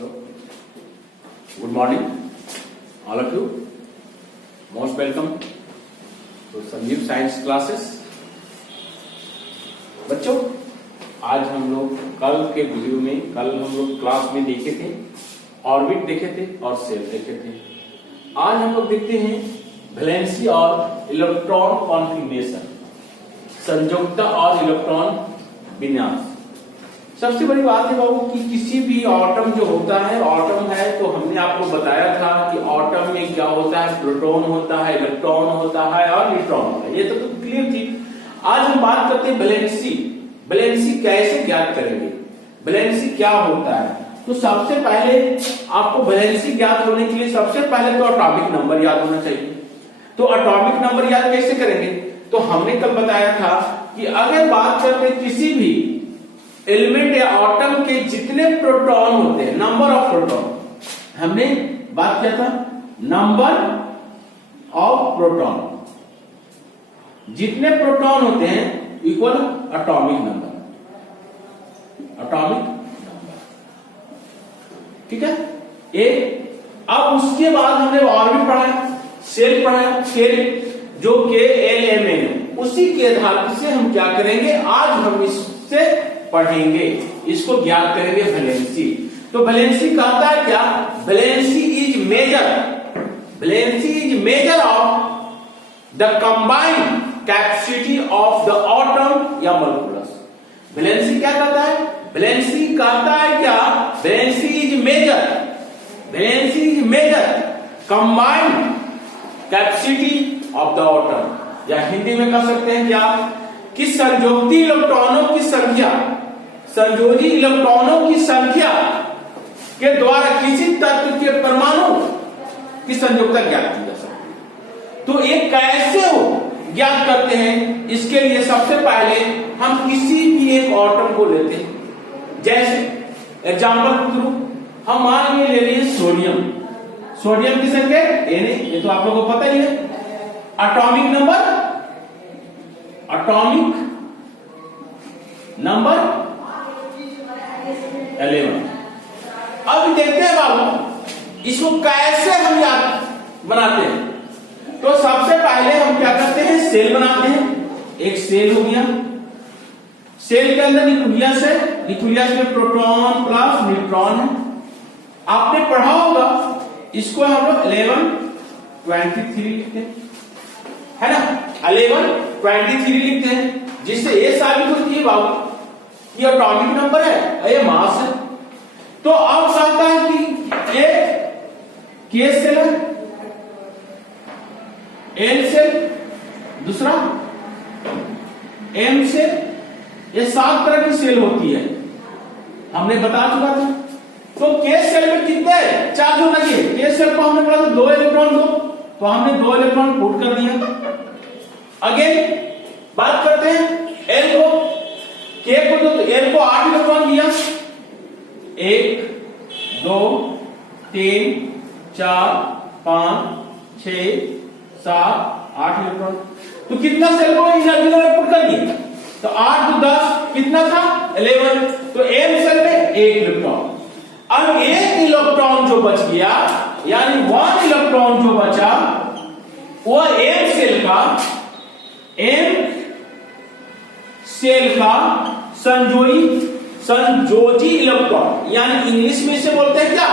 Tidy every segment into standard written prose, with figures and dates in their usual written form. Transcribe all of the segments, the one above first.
Hello. Good morning, all of you. Most welcome to Sanjeev science classes. बच्चों, आज हम लोग कल के वीडियो में हम लोग क्लास में देखे थे ऑर्बिट देखे थे और सेल देखे थे. आज हम लोग देखते हैं वैलेंसी और इलेक्ट्रॉन कॉन्फिगरेशन, संयोजकता और इलेक्ट्रॉन विन्यास. सबसे बड़ी बात है बाबू कि किसी भी एटम जो होता है, एटम है तो हमने आपको बताया था कि एटम में क्या होता है, प्रोटॉन होता है, इलेक्ट्रॉन होता है और न्यूट्रॉन होता है. ये तो क्लियर थी. आज हम बात करते हैं वैलेंसी. वैलेंसी कैसे ज्ञात करेंगे, वैलेंसी क्या होता है. तो सबसे पहले आपको वैलेंसी ज्ञात होने के लिए सबसे पहले तो एटॉमिक नंबर याद होना चाहिए. तो एटॉमिक नंबर याद कैसे करेंगे, तो हमने कल बताया था कि अगर बात करते किसी भी एलिमेंट या एटम के जितने प्रोटॉन होते हैं, नंबर ऑफ प्रोटॉन, हमने बात किया था नंबर ऑफ प्रोटॉन, जितने प्रोटॉन होते हैं equal atomic number. Atomic number, ठीक है. एक अब उसके बाद हमने ऑर्बिट पढ़ा, सेल पढ़ा. सेल जो के एल एम एन, उसी के आधार से हम क्या करेंगे, आज हम इससे पढ़ेंगे, इसको ज्ञात करेंगे वैलेंसी. तो वैलेंसी कहता है क्या, valency is measure of the combined capacity of the atom या मॉलिक्यूल्स. वैलेंसी क्या कहता है, वैलेंसी कहता है क्या, valency is measure combined capacity of the atom, या हिंदी में कह सकते हैं क्या कि संयोजी इलेक्ट्रॉनों की संख्या, संयोजी इलेक्ट्रॉनों की संख्या के द्वारा किसी तत्व के परमाणु की संयोजकता ज्ञात की जा सकती है. तो ये कैसे हो ज्ञात करते हैं, इसके लिए सबसे पहले हम किसी भी एक एटम को लेते हैं. जैसे एग्जांपल के थ्रू हम मान के ले लिए सोडियम. सोडियम की संख्या ये तो आप लोगों को पता ही है. Atomic number 11. अब देखते हैं बाबू इसको कैसे हम याद बनाते हैं. तो सबसे पहले हम क्या करते हैं, सेल बनाते हैं. एक सेल हो गया. सेल के अंदर न्यूक्लियस है, न्यूक्लियस में प्रोटॉन प्लस न्यूट्रॉन है. आपने पढ़ा होगा, इसको हम लोग 1123 लिखते हैं, है ना. 1123 लिखते हैं, जिससे ये साबित होती है बाबू ये एटॉमिक नंबर है, ये मास है. तो अब कहता है कि एक के सेल है, एल सेल, दूसरा एम सेल. ये 7 तरह की सेल होती है, हमने बता चुका था. तो के सेल में कितने चार्ज होना चाहिए, के सेल को हमने बोला 2 इलेक्ट्रॉन दो, तो हमने 2 इलेक्ट्रॉन पुट कर दिया. अगेन बात करते हैं एल को, के को तो एल को 8 इलेक्ट्रॉन दिया, 1 2 3 4 5 6 7 8 इलेक्ट्रॉन. तो कितना सेल को एनर्जी लेवल पुट कर दिया, तो 8 तो 10 कितना था 11. तो एम सेल में 1 इलेक्ट्रॉन. अब 1 इलेक्ट्रॉन जो बच गया, यानी 1 इलेक्ट्रॉन जो बचा, वो एम सेल का संयोजी इलेक्ट्रॉन, यानी इंग्लिश में से बोलते हैं क्या,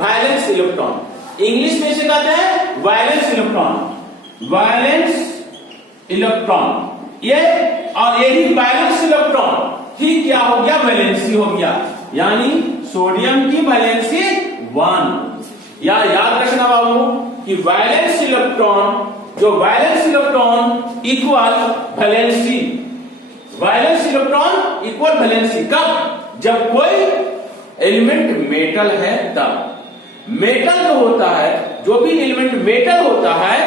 वैलेंस इलेक्ट्रॉन. इंग्लिश में से कहते हैं वैलेंस इलेक्ट्रॉन. ये और यही वैलेंस इलेक्ट्रॉन ही क्या हो गया, वैलेंसी हो गया. यानी सोडियम की वैलेंसी 1. या याद रखना बाबू कि valence electron equal valency. Valence electron equal valency कब, जब कोई एलिमेंट मेटल है तब. मेटल जो होता है, जो भी एलिमेंट मेटल होता है,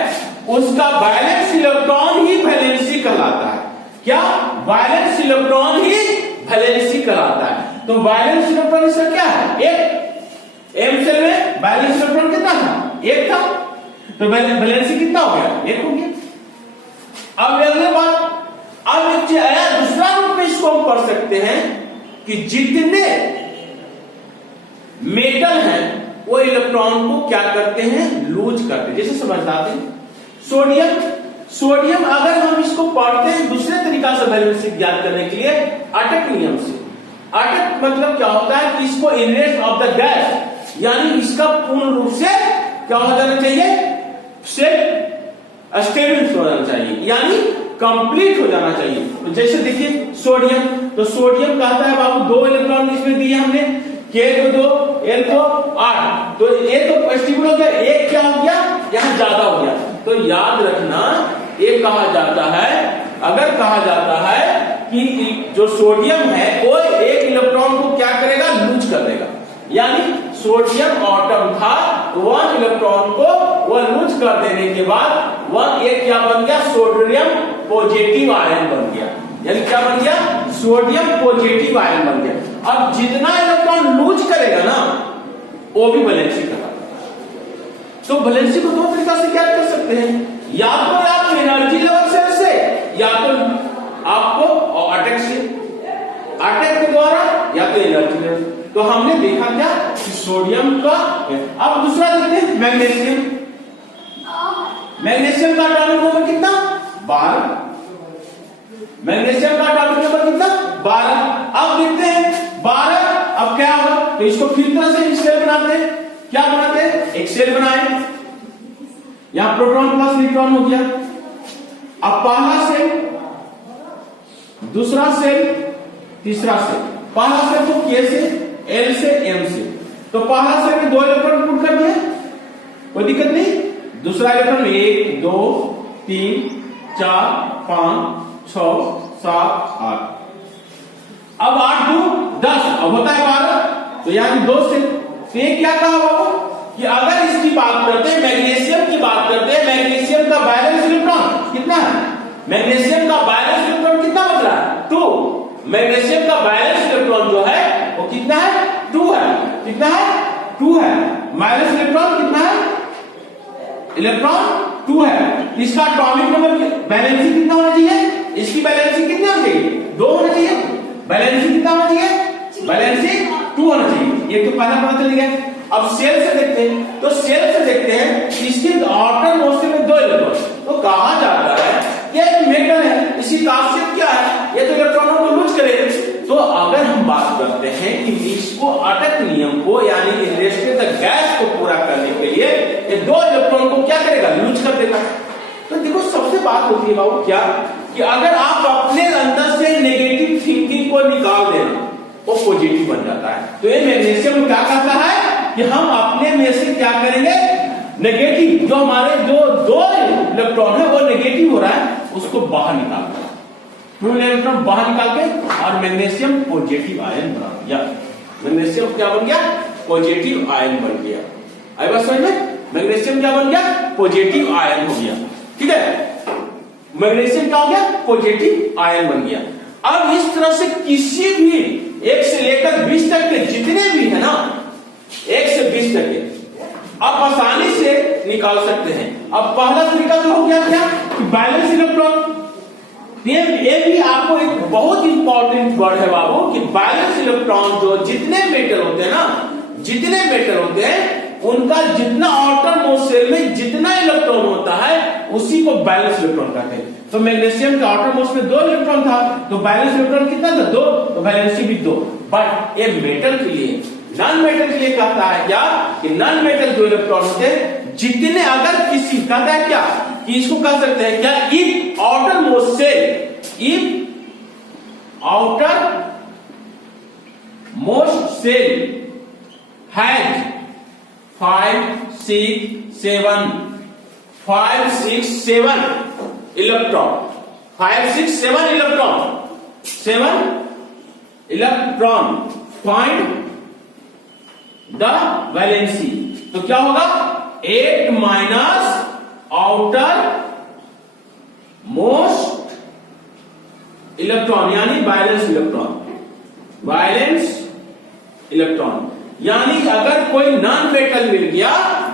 उसका वैलेंस इलेक्ट्रॉन ही वैलेंसी कहलाता है. क्या, वैलेंस इलेक्ट्रॉन ही वैलेंसी कहलाता है. तो वैलेंस इलेक्ट्रॉन इसका क्या है, 1. एम सेल में वैलेंस इलेक्ट्रॉन कितना था, 1 था. तो वैलेंसी कितना हो गया, 1 हो गया. अब अगले बात, अब एक दूसरा रूप में इसको हम पढ़ सकते हैं कि जितने मेटल हैं वो इलेक्ट्रॉन को क्या करते हैं, लूज करते हैं। जैसे समझाते हैं सोडियम अगर हम इसको पढ़ते हैं दूसरे तरीका से वैलेंसी ज्ञात करने के लिए, अटक नियम से। अटक मतलब क्या होता है कि इसको इनरेस्ट ऑफ द गैस, यानी इसका पूर्ण रूप से क्या हो जाना चाहिए, स्टेबल हो जाना चाहिए, यानी कंप्लीट हो जाना चाहिए। तो जैसे देखिए सोडियम, तो सोडियम कहता है बाबू 2 इलेक्ट्रॉन इसमें दिए हमने, K को 2, L को 8, तो ये तो स्टेबल हो गया, एक क्या हो गया, यहां ज्यादा हो गया। तो याद रखना ये कहा जाता है, अगर कहा जाता है कि जो सोडियम है वो एक इलेक्ट्रॉन को क्या करेगा, लूज कर देगा, यानी सोडियम एटम था, 1 इलेक्ट्रॉन को वो लूज कर देने के बाद 1 एक क्या बन गया, सोडियम पॉजिटिव आयन बन गया, यानी क्या बन गया, सोडियम पॉजिटिव आयन बन गया। अब जितना इलेक्ट्रॉन लूज करेगा ना वो भी वैलेंसी कहलाता है। तो वैलेंसी को 2 तरीका से क्या कर सकते हैं, या तो आप एनर्जी लेवल सेल से, या तो आपको अटैक से, अटैक के द्वारा, या तो एनर्जी लेवल। तो हमने देखा क्या कि सोडियम का। अब दूसरा देखते हैं मैग्नीशियम। मैग्नीशियम का एटॉमिक नंबर कितना, 12। मैग्नीशियम का एटॉमिक नंबर कितना, 12। अब देखते हैं 12, अब क्या होगा, तो इसको फिर तरह से एक सेल बनाते हैं, क्या बनाते हैं, एक सेल बनाए, यहां प्रोटॉन प्लस न्यूट्रॉन हो गया। अब पहला सेल, दूसरा सेल, तीसरा सेल। पहला सेल को K से, L से, M से, तो पहला सेल में 2 इलेक्ट्रॉन पुट कर दिए, कोई दिक्कत नहीं। दूसरा इलेक्ट्रॉन 1 2 3 4 5 6 7 8, अब 8 2 10, अब होता है 12, तो यहां भी 2 सेल। तो ये क्या कहा बाबू कि अगर इसकी बात करते हैं, मैग्नीशियम की बात करते हैं, मैग्नीशियम का बैलेंस इलेक्ट्रॉन कितना है, मैग्नीशियम का बैलेंस इलेक्ट्रॉन कितना बच रहा है, 2। मैग्नीशियम का बैलेंस इलेक्ट्रॉन जो है वो कितना है, 2 है, कितना है, 2 है। बैलेंस इलेक्ट्रॉन कितना है, इलेक्ट्रॉन 2 है। इसका एटॉमिक नंबर बैलेंसी कितना होना चाहिए, इसकी बैलेंसी कितना होना चाहिए, 2 होना चाहिए। बैलेंसी कितना होना चाहिए, बैलेंसी 2 होना चाहिए। ये तो पहला पता चल गया। अब सेल से देखते हैं, तो सेल से देखते हैं इसके आउटर मोस्ट में 2 इलेक्ट्रॉन, तो कहा जाता है ये मेटल है, इसकी खासियत क्या है, ये तो इलेक्ट्रॉनों को लूज करेगा। तो अगर हम बात करते हैं कि इसको अटक नियम को, यानी इनरेस्टेड द गैस को पूरा करने के लिए ये 2 इलेक्ट्रॉन को क्या करेगा, लूज कर देगा। तो देखो सबसे बात होती है बाबू क्या, कि अगर आप अपने अंदर से नेगेटिव थिंकिंग को निकाल देना, वो पॉजिटिव बन जाता है। तो ये मैग्नीशियम क्या कहता है कि हम अपने में से क्या करेंगे, नेगेटिव, जो हमारे जो 2 इलेक्ट्रॉन है वो नेगेटिव हो रहा है, उसको बाहर निकाल दें, 2 इलेक्ट्रॉन बाहर निकाल के, और मैग्नीशियम पॉजिटिव आयन बना दिया। मैग्नीशियम क्या बन गया, पॉजिटिव आयन बन गया। आई बात समझ में, मैग्नीशियम क्या बन गया, पॉजिटिव आयन हो गया, ठीक है। मैग्नीशियम क्या हो गया, पॉजिटिव आयन बन गया। अब इस तरह से किसी भी 1 से लेकर 20 तक के जितने भी है ना, 1 से 20 तक के आप आसानी से निकाल सकते हैं। अब पहला तरीका तो हो गया क्या, कि बैलेंस इलेक्ट्रॉन। ये भी आपको एक बहुत इंपॉर्टेंट वर्ड है बाबू, कि बैलेंस इलेक्ट्रॉन जो जितने मेटल होते हैं ना, जितने मेटल होते हैं उनका जितना आउटर मोस्ट शेल में जितना इलेक्ट्रॉन होता है उसी को बैलेंस इलेक्ट्रॉन कहते हैं। तो मैग्नीशियम के आउटर मोस्ट में 2 इलेक्ट्रॉन था, तो बैलेंस इलेक्ट्रॉन कितना था, 2, तो बैलेंसी भी 2। बट ये मेटल के लिए, नॉन मेटल के लिए कहता है क्या, कि नॉन मेटल जो इलेक्ट्रॉन होते हैं जितने, अगर किसी कहता है क्या, कि इसको कह सकते हैं क्या, if outer most shell, if outer most shell has 5 6 7 5 6 7 electron, 5 6 7 electron, 7 electron, find the valency. तो क्या होगा, 8 माइनस आउटर मोस्ट इलेक्ट्रॉन, यानी बैलेंस इलेक्ट्रॉन, बैलेंस इलेक्ट्रॉन। यानी अगर कोई नॉन मेटल मिल गया,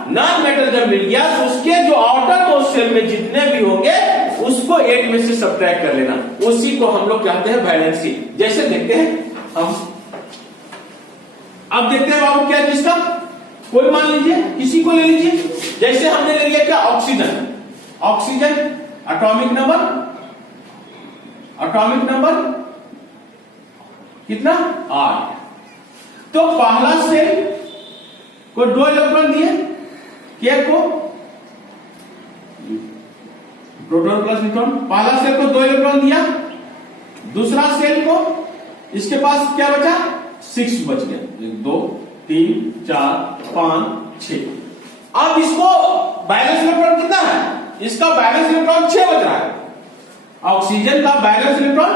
नॉन मेटल जब मिल गया तो उसके जो आउटर मोस्ट शेल में जितने भी होंगे उसको 8 में से सब्ट्रैक्ट कर लेना, उसी को हम लोग कहते हैं वैलेंसी। जैसे देखते हैं हम, अब देखते हैं बाबू क्या, किसका, कोई मान लीजिए, किसी को ले लीजिए, जैसे हमने ले लिया क्या, ऑक्सीजन। ऑक्सीजन एटॉमिक नंबर कितना, 8। तो पहला सेल को 2 इलेक्ट्रॉन दिए, के को प्रोटॉन प्लस न्यूट्रॉन, पहला सेल को 2 इलेक्ट्रॉन दिया, दूसरा सेल को इसके पास क्या बचा, 6 बच गया, 1 2 3 4 5 6। अब इसको बैलेंस इलेक्ट्रॉन कितना है, इसका बैलेंस इलेक्ट्रॉन 6 बच रहा है। ऑक्सीजन का बैलेंस इलेक्ट्रॉन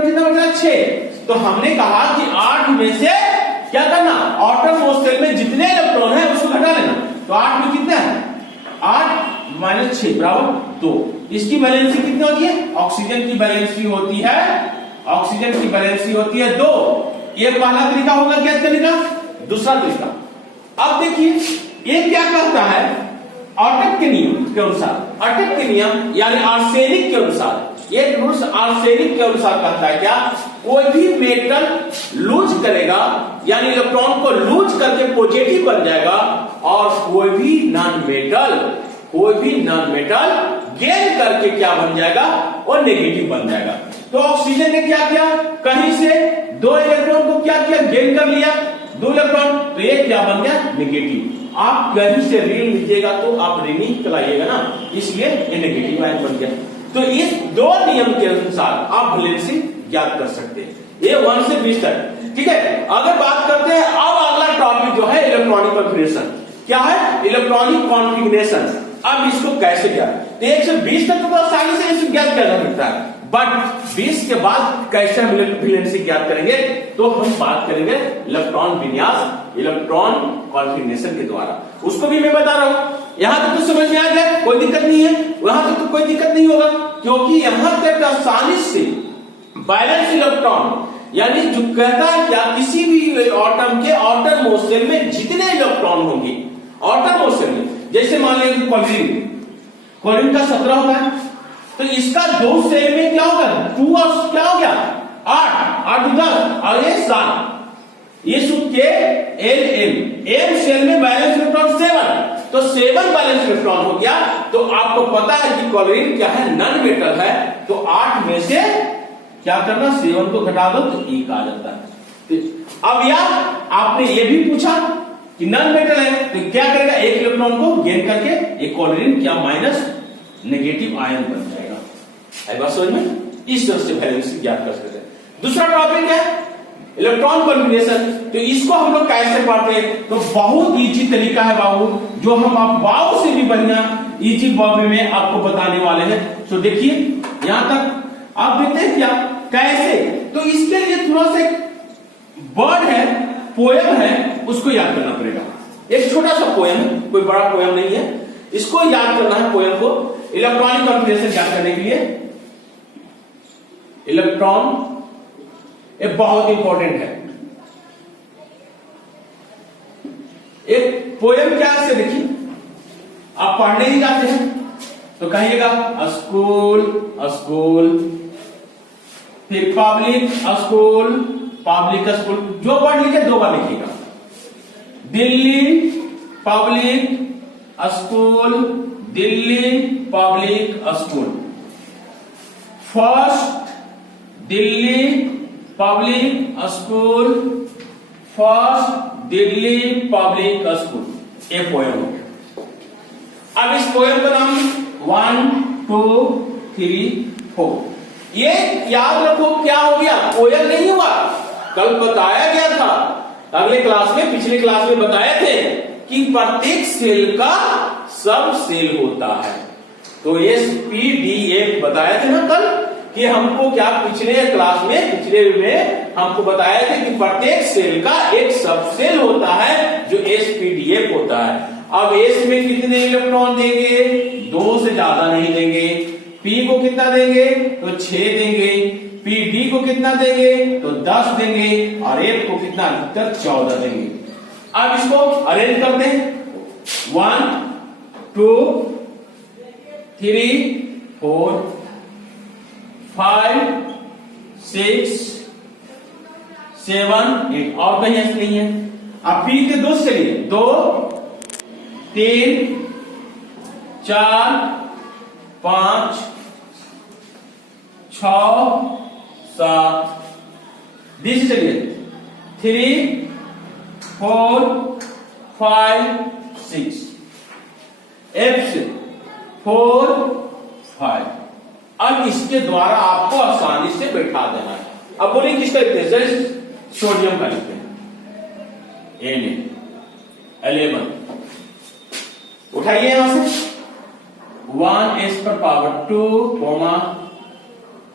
कितना बच रहा है, 6। तो हमने कहा कि 8 में से क्या करना, आउटर मोस्ट सेल में जितने इलेक्ट्रॉन है उसको घटा लेना। तो 8 में कितना है, 8 - 6 बराबर 2। इसकी वैलेंसी कितनी होती है, ऑक्सीजन की वैलेंसी होती है 2। ये पहला तरीका होगा ज्ञात करने का। दूसरा तरीका, अब देखिए ये क्या कहता है, ऑर्टेट के नियम के अनुसार, ऑर्टेट के नियम यानी आर्सेनिक के अनुसार, ये रूल्स आर्सेनिक के अनुसार कहता है क्या, कोई भी मेटल लूज करेगा यानी इलेक्ट्रॉन को लूज करके पॉजिटिव बन जाएगा, और कोई भी नॉन मेटल गेन करके क्या बन जाएगा, वो नेगेटिव बन जाएगा। तो ऑक्सीजन ने क्या किया, कहीं से 2 इलेक्ट्रॉन को क्या किया, गेन कर लिया 2 इलेक्ट्रॉन, तो ये क्या बन गया, नेगेटिव। आप कहीं से ऋण लीजिएगा तो आप ऋण ही चलाइएगा ना, इसलिए ये नेगेटिव आयन बन गया। तो इस 2 नियम के अनुसार आप वैलेंसी ज्ञात कर सकते हैं, ये 1 से 20 तक, ठीक है। अगर बात करते हैं, अब अगला टॉपिक जो है इलेक्ट्रॉनिक कॉन्फ़िगरेशन, क्या है, इलेक्ट्रॉनिक कॉन्फ़िगरेशन। अब इसको कैसे ज्ञात, तो 1 से 20 तक तो आसानी से इसे ज्ञात किया जा सकता है, बट 20 के बाद कैसे हम वैलेंसी ज्ञात करेंगे, तो हम बात करेंगे इलेक्ट्रॉन विन्यास, इलेक्ट्रॉन कॉन्फ़िगरेशन के द्वारा। उसको भी मैं बता रहा हूं, यहां तक तो समझ में आ गया, कोई दिक्कत नहीं है, वहां तक तो कोई दिक्कत नहीं होगा, क्योंकि यहां तक आसानी से बैलेंस इलेक्ट्रॉन यानी जो कहता है क्या, किसी भी एटम के आउटर मोस्ट सेल में जितने इलेक्ट्रॉन होंगे, आउटर मोस्ट सेल में, जैसे मान लीजिए क्लोरीन का 17 होता है, तो इसका 2 सेल में क्या होगा, 2 और क्या हो गया 8 10 और ये 7, ये सूत्र के एम सेल में बैलेंस इलेक्ट्रॉन 7, तो 7 बैलेंस इलेक्ट्रॉन हो गया। तो आपको पता है कि क्लोरीन क्या है, नॉन मेटल है, तो 8 में से क्या करना, 7 को घटा दो तो 1 आ जाता है। अब यार आपने ये भी पूछा कि नॉन मेटल है तो क्या करेगा, 1 इलेक्ट्रॉन को गेन करके एक क्लोरीन क्या माइनस नेगेटिव आयन बन जाएगा। है बात समझ में, इस तरह से वैलेंसी ज्ञात कर सकते हैं। दूसरा टॉपिक है इलेक्ट्रॉन कॉन्फ़िगरेशन, तो इसको हम लोग कैसे पढ़ते हैं, तो बहुत इजी तरीका है बाबू, जो हम आप बाबू से भी बढ़िया इजी वे में आपको बताने वाले हैं। तो देखिए यहां तक आप देखते हैं क्या, कैसे, तो इसके लिए थोड़ा सा वर्ड है, पोएम है, उसको याद करना पड़ेगा। एक छोटा सा पोएम है, कोई बड़ा पोएम नहीं है, इसको याद करना है पोएम को, इलेक्ट्रॉनिक कॉन्फ़िगरेशन याद करने के लिए। इलेक्ट्रॉन ये बहुत इंपॉर्टेंट है। एक पोएम क्या से देखिए, आप पढ़ने ही जाते हैं तो कहिएगा स्कूल स्कूल, फिर पब्लिक स्कूल पब्लिक स्कूल, जो वर्ड लिखे 2 बार लिखिएगा। Delhi public school, Delhi public school. First Delhi public school, first Delhi public school, ये पोएम हो गया। अब इस पोएम का नाम 1 2 3 4, ये याद रखो क्या हो गया, पोएम नहीं हुआ, कल बताया गया था अगले क्लास में, पिछले क्लास में बताए थे कि प्रत्येक सेल का सब सेल होता है। तो ये SPDF बताए थे ना कल, कि हमको क्या पिछले क्लास में हमको बताया था कि प्रत्येक सेल का एक सब सेल होता है जो SPDF होता है। अब S में कितने इलेक्ट्रॉन देंगे, 2 से ज्यादा नहीं देंगे। P को कितना देंगे, तो 6 देंगे। PD को कितना देंगे, तो 10 देंगे, और F को कितना अधिकतर 14 देंगे। अब इसको अरेंज करते हैं, 1 2 3 4 5 6 7 8, और कहीं ऐसे नहीं है। अब पी के 2 से चलिए, 2 3 4 5 6 7, डी से चलिए 3 4 5 6, एफ से 4 5। अब इसके द्वारा आपको आसानी से बैठा देना है। अब बोलिए किसका लिखते हैं? सोडियम का लिखते हैं, Na 11। उठाइए यहां से 1s पर पावर 2,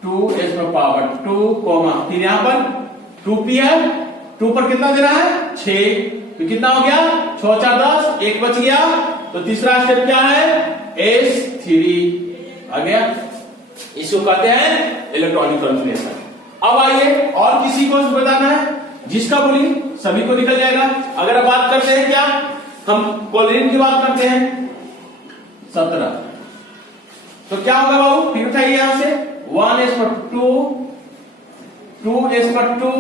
2s पर पावर 2, फिर यहां पर 2p है, 2 पर कितना देना है? 6, तो कितना हो गया? 6 4 10, 1 बच गया। तो तीसरा स्टेप क्या है? S3 आ गया। इसको कहते हैं इलेक्ट्रॉनिक कॉन्फिगरेशन। अब आइए और किसी को बताना है, जिसका बोलिए सभी को निकल जाएगा। अगर अब बात करते हैं क्या, हम कोलिन की बात करते हैं 17, तो क्या होगा बाबू? फिर उठाइए यहां से 1s पर 2, 2s पर 2,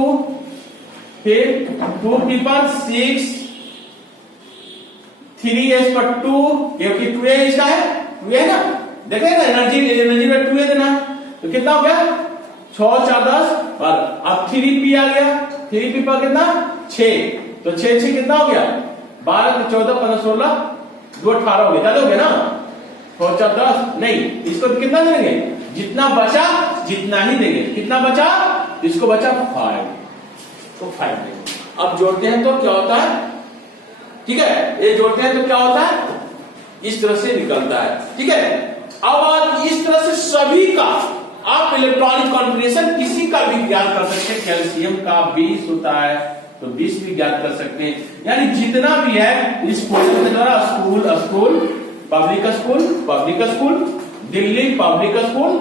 फिर 2p पर 6, 3s पर 2, क्योंकि 2a इसका है, 2a है ना, देखेगा एनर्जी में 2a देना, तो कितना हो गया? 6 4 10, और अब 3p आ गया, 3p पर कितना? 6, तो 6 6 कितना हो गया? 12 14 15 16, 2 18 हो गया, ज्यादा हो गया ना? 6 4 10 नहीं, इसको कितना देंगे? जितना बचा जितना ही देंगे। कितना बचा? इसको बचा 5, तो 5 देंगे। अब जोड़ते हैं तो क्या होता है? ठीक है, ये जोड़ते हैं तो क्या होता है? इस तरह से निकलता है। ठीक है, अब आप इस तरह से सभी का आप इलेक्ट्रॉनिक कॉन्फिगरेशन किसी का भी ज्ञात कर सकते हैं। कैल्शियम का 20 होता है, तो 20 भी ज्ञात कर सकते हैं। यानी जितना भी है इस कोर्स के द्वारा school public school, Delhi public school,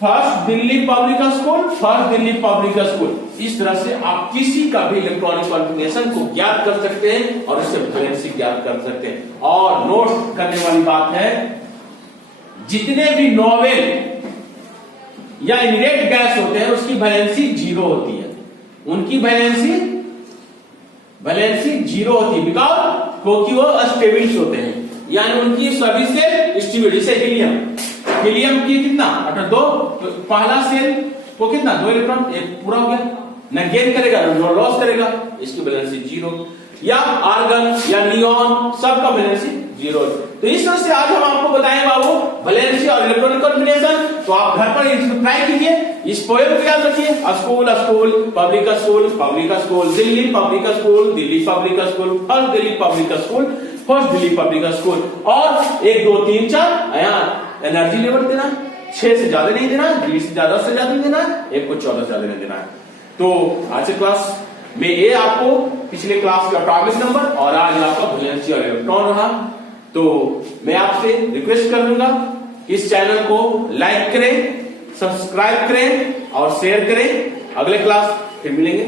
first Delhi public school, इस तरह से आप किसी का भी इलेक्ट्रॉनिक कॉन्फिगरेशन को ज्ञात कर सकते हैं और इससे वैलेंसी ज्ञात कर सकते हैं। और नोट करने वाली बात है, जितने भी नोवेल या इनरेट गैस होते हैं उसकी वैलेंसी 0 होती है, उनकी वैलेंसी 0 होती है, बिकॉज क्योंकि वो अस्टेबिलिटी होते हैं, यानी उनकी सभी से स्टेबिलिटी। जैसे हीलियम की कितना 2, तो पहला सेल को कितना 2 इलेक्ट्रॉन पूरा हो गया, न गेन करेगा न लॉस करेगा, इसकी वैलेंसी 0। या आर्गन या नियॉन, सबका वैलेंसी 0। तो इस तरह से आज हम आपको बताएं बाबू वैलेंसी और इलेक्ट्रॉनिक कॉन्फिगरेशन। तो आप घर पर इसको ट्राई कीजिए, इस पोएम को याद रखिए। School public school, Delhi public school, first Delhi public school, और 1 2 3 4 यहाँ एनर्जी लेवल देना, 6 से ज्यादा नहीं देना, 20 से ज्यादा नहीं देना, 1 को 14 से ज्यादा नहीं देना है। तो आज के क्लास में ये आपको पिछले क्लास का टॉपिक नंबर और आज आपका वैलेंसी और इलेक्ट्रॉन रहा। तो मैं आपसे रिक्वेस्ट कर दूंगा कि इस चैनल को लाइक करें, सब्सक्राइब करें और शेयर करें। अगले क्लास फिर मिलेंगे।